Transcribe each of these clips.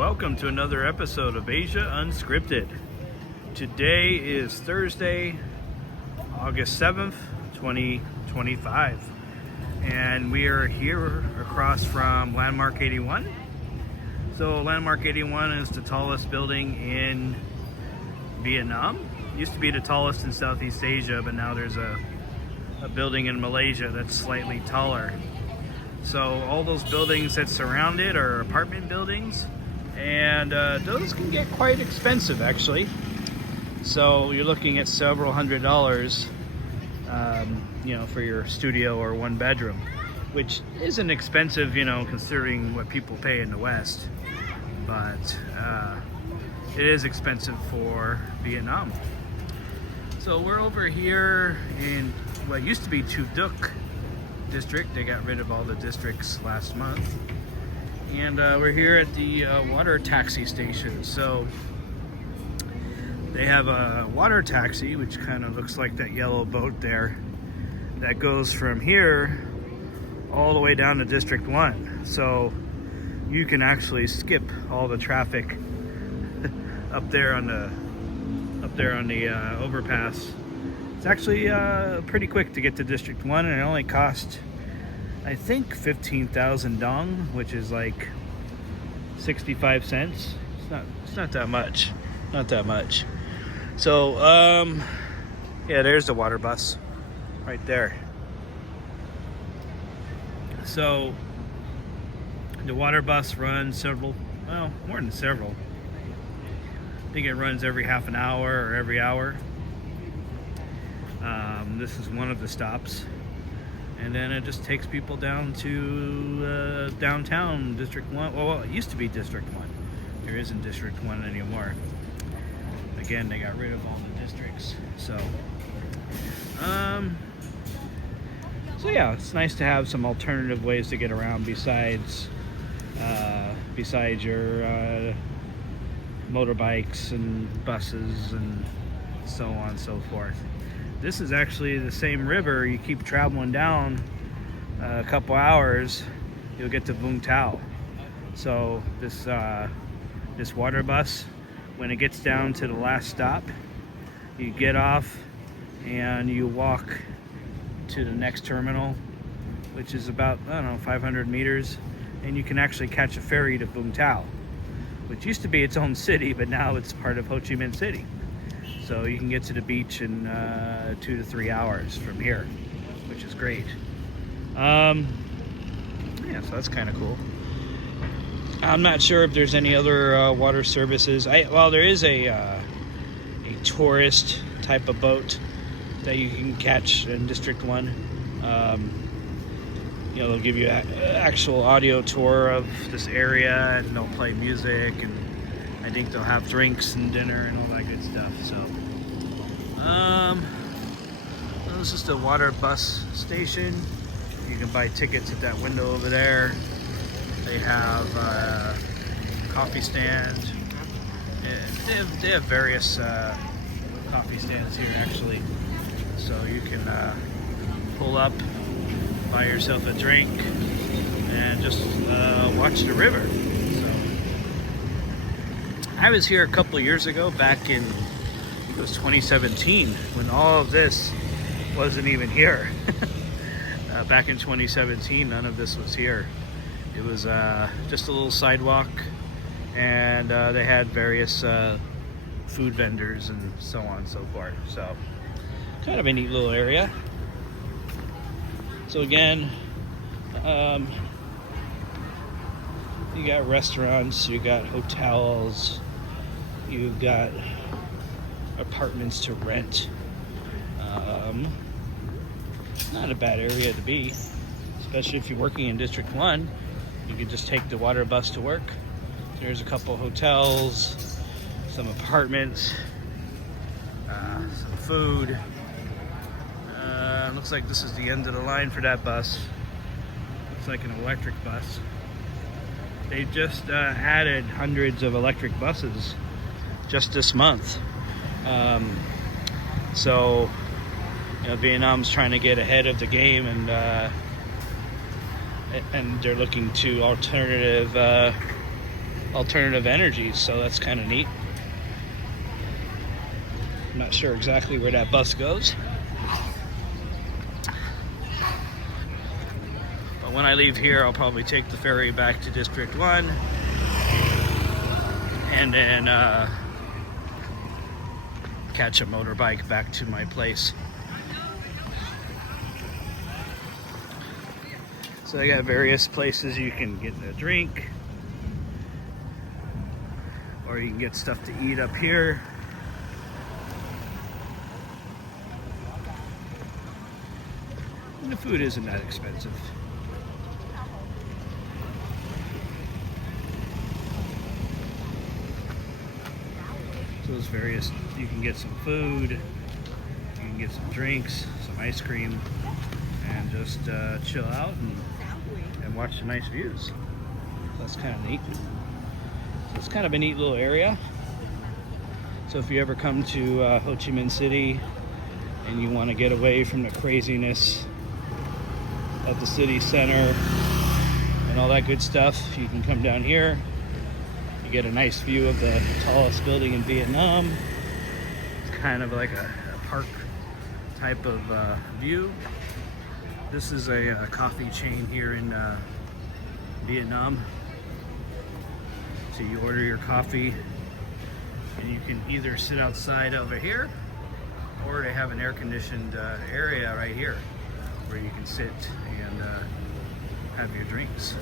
welcome to another episode of Asia Unscripted. Today is Thursday, August 7th, 2025, and we are here across from Landmark 81. So Landmark 81 is the tallest building in Vietnam. It used to be the tallest in Southeast Asia, but now there's a building in Malaysia that's slightly taller. So all those buildings that surround it are apartment buildings, and those can get quite expensive actually. So you're looking at several $100s, for your studio or one bedroom, which isn't expensive, considering what people pay in the West, but it is expensive for Vietnam. So we're over here in what used to be Tu Duc district. They got rid of all the districts last month, and we're here at the water taxi station. So they have a water taxi, which kind of looks like that yellow boat there, that goes from here all the way down to District 1. So you can actually skip all the traffic up there on the overpass. It's actually pretty quick to get to District 1, and it only cost, I think, 15,000 dong, which is like 65 cents. It's not that much. Not that much. So, yeah, there's the water bus right there. So, the water bus runs more than several. I think it runs every half an hour or every hour. This is one of the stops, and then it just takes people down to downtown District 1. Well, it used to be District 1. There isn't District 1 anymore. Again, they got rid of all the districts. So yeah, it's nice to have some alternative ways to get around besides your motorbikes and buses and so on and so forth. This is actually the same river. You keep traveling down a couple hours, you'll get to Vung Tau. So this water bus, when it gets down to the last stop, you get off and you walk to the next terminal, which is about, 500 meters, and you can actually catch a ferry to Vung Tau, which used to be its own city, but now it's part of Ho Chi Minh City. So you can get to the beach in 2 to 3 hours from here, which is great. Yeah, so that's kind of cool. I'm not sure if there's any other water services. There is a tourist type of boat that you can catch in District 1. They'll give you an actual audio tour of this area, and they'll play music, and I think they'll have drinks and dinner and all that good stuff. So this is the water bus station. You can buy tickets at that window over there. They have a coffee stand. They have various coffee stands here actually, so you can pull up, buy yourself a drink, and just watch the river. So I was here a couple of years ago, back in, I think it was 2017, when all of this wasn't even here. Back in 2017, none of this was here. It was just a little sidewalk, and they had various food vendors and so on and so forth. So kind of a neat little area. So again, you got restaurants, you got hotels, you've got apartments to rent. Not a bad area to be, especially if you're working in District 1. You can just take the water bus to work. There's a couple hotels, some apartments, some food. Looks like this is the end of the line for that bus. Looks like an electric bus. They just added hundreds of electric buses just this month. So Vietnam's trying to get ahead of the game, and they're looking to alternative alternative energies, so that's kind of neat. I'm not sure exactly where that bus goes, but when I leave here, I'll probably take the ferry back to District 1 and then catch a motorbike back to my place. So I got various places you can get a drink, or you can get stuff to eat up here. And the food isn't that expensive. So there's various, you can get some food, you can get some drinks, some ice cream, and just chill out and watch the nice views. So that's kind of neat. So it's kind of a neat little area. So if you ever come to Ho Chi Minh City and you want to get away from the craziness at the city center and all that good stuff, you can come down here. You get a nice view of the tallest building in Vietnam. It's kind of like a park type of view. This is a coffee chain here in Vietnam. So you order your coffee and you can either sit outside over here, or they have an air-conditioned area right here where you can sit and have your drinks.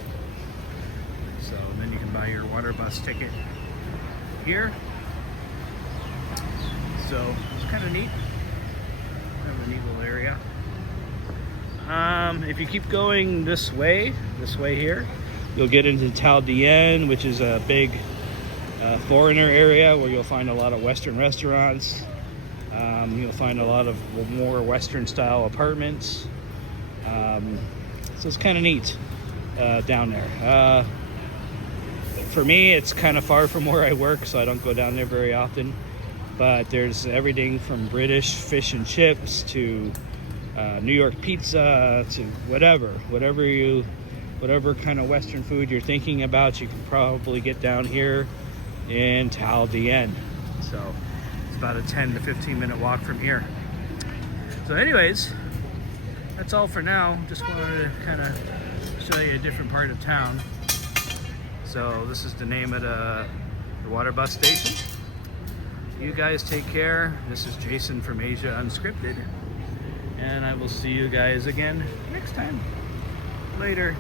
So then you can buy your water bus ticket here. So it's kind of neat. Kind of a neat little area. If you keep going this way here, you'll get into Thao Dien, which is a big foreigner area where you'll find a lot of Western restaurants. You'll find a lot of more Western style apartments. So it's kind of neat down there. For me, it's kind of far from where I work, so I don't go down there very often. But there's everything from British fish and chips to New York pizza to whatever kind of Western food you're thinking about, you can probably get down here in Thao Dien. So it's about a 10 to 15 minute walk from here. So anyways, that's all for now. Just wanted to kind of show you a different part of town. So this is the name of the water bus station. You guys take care. This is Jason from Asia Unscripted, and I will see you guys again next time. Later.